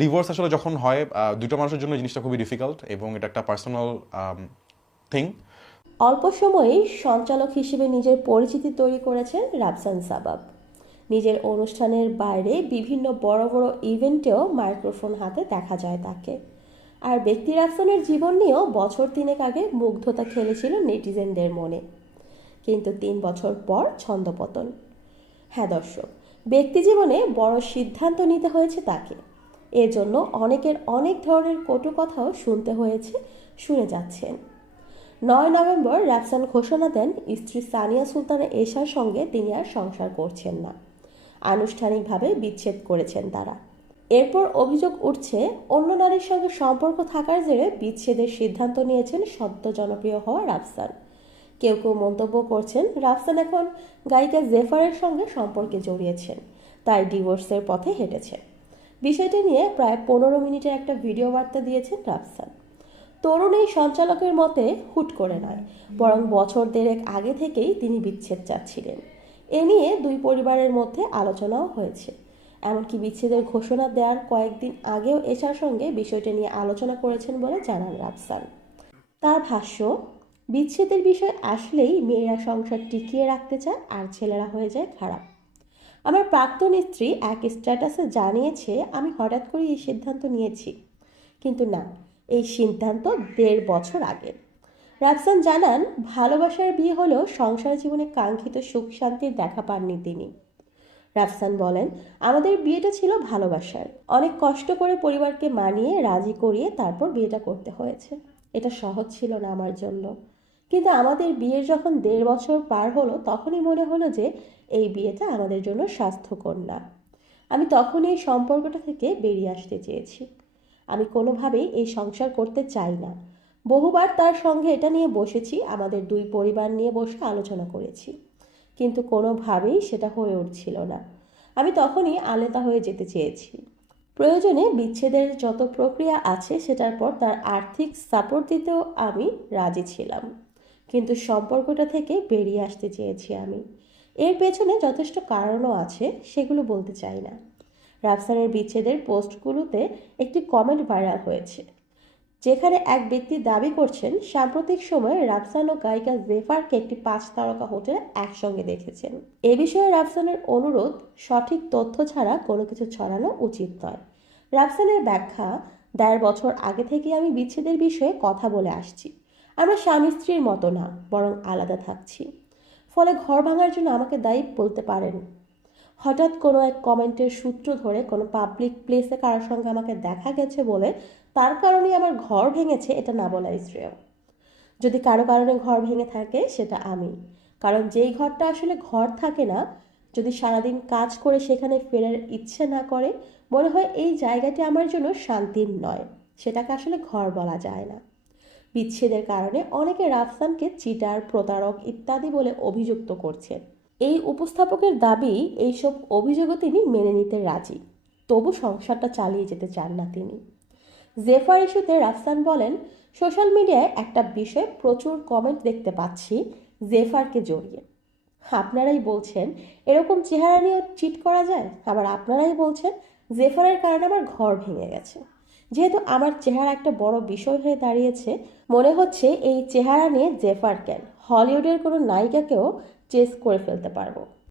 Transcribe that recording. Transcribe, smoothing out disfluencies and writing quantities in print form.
Divorce আসলে যখন হয় দুটো মানুষের জন্য জিনিসটা খুবই ডিফিকাল্ট এবং এটা একটা পার্সোনাল থিং। অল্প সময়েই সঞ্চালক হিসেবে নিজের পরিচিতি তৈরি করেছেন রাফসান সাবাব। নিজের অনুষ্ঠানের বাইরে বিভিন্ন বড় বড় ইভেন্টেও মাইক্রোফোন হাতে দেখা যায় তাকে। আর ব্যক্তি রাফসানের জীবন নিয়েও বছর তিনেক আগে মুগ্ধতা খেলেছিল নেটিজেনদের মনে। কিন্তু 3 বছর পর ছন্দপতন। হ্যাঁ দর্শক, ব্যক্তি জীবনে বড় সিদ্ধান্ত নিতে হয়েছে তাকে। এজন্য অনেকের অনেক ধরনের কটু কথাও শুনতে হয়েছে, শুনে যাচ্ছেন। 9 নভেম্বর রাফসান ঘোষণা দেন স্ত্রী সানিয়া সুলতানা এশার সঙ্গে তিনি আর সংসার করছেন না। আনুষ্ঠানিকভাবে বিচ্ছেদ করেছেন তারা। এরপর অভিযোগ উঠছে অন্য নারীর সঙ্গে সম্পর্ক থাকার জেরে বিচ্ছেদের সিদ্ধান্ত নিয়েছেন সদ্য জনপ্রিয় হওয়া রাফসান। কেউ কেউ মন্তব্য করছেন রাফসান এখন গায়িকা জেফারের সঙ্গে সম্পর্কে জড়িয়েছেন, তাই ডিভোর্সের পথে হেঁটেছেন। বিষয়টি নিয়ে প্রায় 15 মিনিটের একটা ভিডিও বার্তা দিয়েছেন রাফসান। তরুণ এই সঞ্চালকের মতে হুট করে নয়, বরং বছর দেড়েক আগে থেকেই তিনি বিচ্ছেদ চাচ্ছিলেন। এ নিয়ে দুই পরিবারের মধ্যে আলোচনাও হয়েছে। এমনকি বিচ্ছেদের ঘোষণা দেওয়ার কয়েকদিন আগেও এশার সঙ্গে বিষয়টি নিয়ে আলোচনা করেছেন বলে জানান রাফসান। তার ভাষ্য, বিচ্ছেদের বিষয় আসলেই মেয়েরা সংসার টিকিয়ে রাখতে চায় আর ছেলেরা হয়ে যায় খারাপ। আমার প্রাক্তন স্ত্রী এক স্ট্যাটাসে জানিয়েছে আমি হঠাৎ করে এই সিদ্ধান্ত নিয়েছি, কিন্তু না, এই সিদ্ধান্ত 1.5 বছর আগে। রাফসান জানান ভালোবাসার বিয়ে হলেও সংসার জীবনে কাঙ্ক্ষিত সুখ শান্তির দেখা পাননি তিনি। রাফসান বলেন আমাদের বিয়েটা ছিল ভালোবাসার, অনেক কষ্ট করে পরিবারকে মানিয়ে রাজি করিয়ে তারপর বিয়েটা করতে হয়েছে। এটা সহজ ছিল না আমার জন্য, কিন্তু আমাদের বিয়ের যখন 1.5 বছর পার হলো তখনই মনে হলো যে এই বিয়েটা আমাদের জন্য স্বাস্থ্যকর না। আমি তখন এই সম্পর্কটা থেকে বেরিয়ে আসতে চেয়েছি। আমি কোনোভাবেই এই সংসার করতে চাই না। বহুবার তার সঙ্গে এটা নিয়ে বসেছি, আমাদের দুই পরিবার নিয়ে বসে আলোচনা করেছি, কিন্তু কোনোভাবেই সেটা হয়ে উঠছিল না। আমি তখনই আলাদা হয়ে যেতে চেয়েছি। প্রয়োজনে বিচ্ছেদের যত প্রক্রিয়া আছে সেটার পর তার আর্থিক সাপোর্ট দিতেও আমি রাজি ছিলাম, কিন্তু সম্পর্কটা থেকে বেরিয়ে আসতে চেয়েছি আমি। এর পেছনে যথেষ্ট কারণও আছে, সেগুলো বলতে চাই না। রাফসানের বিচ্ছেদের পোস্টগুলোতে একটি কমেন্ট ভাইরাল হয়েছে, যেখানে এক ব্যক্তি দাবি করছেন সাম্প্রতিক সময়ে রাফসান ও গায়িকা জেফারকে একটি 5 তারকা হোটেলে একসঙ্গে দেখেছেন। এ বিষয়ে রাফসানের অনুরোধ, সঠিক তথ্য ছাড়া কোনো কিছু ছড়ানো উচিত নয়। রাফসানের ব্যাখ্যা, 1.5 বছর আগে থেকে আমি বিচ্ছেদের বিষয়ে কথা বলে আসছি। আমরা স্বামী স্ত্রীর মতো না, বরং আলাদা থাকছি। ফলে ঘর ভাঙার জন্য আমাকে দায়ী বলতে পারেন। হঠাৎ কোনো এক কমেন্টের সূত্র ধরে কোনো পাবলিক প্লেসে কারোর সঙ্গে আমাকে দেখা গেছে বলে তার কারণেই আমার ঘর ভেঙেছে, এটা না বলাই শ্রেয়। যদি কারো কারণে ঘর ভেঙে থাকে সেটা আমি, কারণ যেই ঘরটা আসলে ঘর থাকে না, যদি সারাদিন কাজ করে সেখানে ফেরার ইচ্ছে না করে, মনে হয় এই জায়গাটি আমার জন্য শান্তির নয়, সেটাকে আসলে ঘর বলা যায় না। বিচ্ছেদের কারণে অনেকে রাফসানকে চিটার, প্রতারক ইত্যাদি বলে অভিযুক্ত করছেন। এই উপস্থাপকের দাবি এইসব অভিযোগও তিনি মেনে নিতে রাজি, তবু সংসারটা চালিয়ে যেতে চান না তিনি। জেফার ইস্যুতে রাফসান বলেন সোশ্যাল মিডিয়ায় একটা বিষয়ে প্রচুর কমেন্ট দেখতে পাচ্ছি জেফারকে জড়িয়ে। আপনারাই বলছেন এরকম চেহারা নিয়ে চিট করা যায়, আবার আপনারাই বলছেন জেফারের কারণে আমার ঘর ভেঙে গেছে। যেহেতু আমার চেহারা একটা বড় বিষয় হয়ে দাঁড়িয়েছে, মনে হচ্ছে এই চেহারা নিয়ে জেফার কেন, হলিউডের কোনো নায়িকাকেও চেস করে ফেলতে পারবো।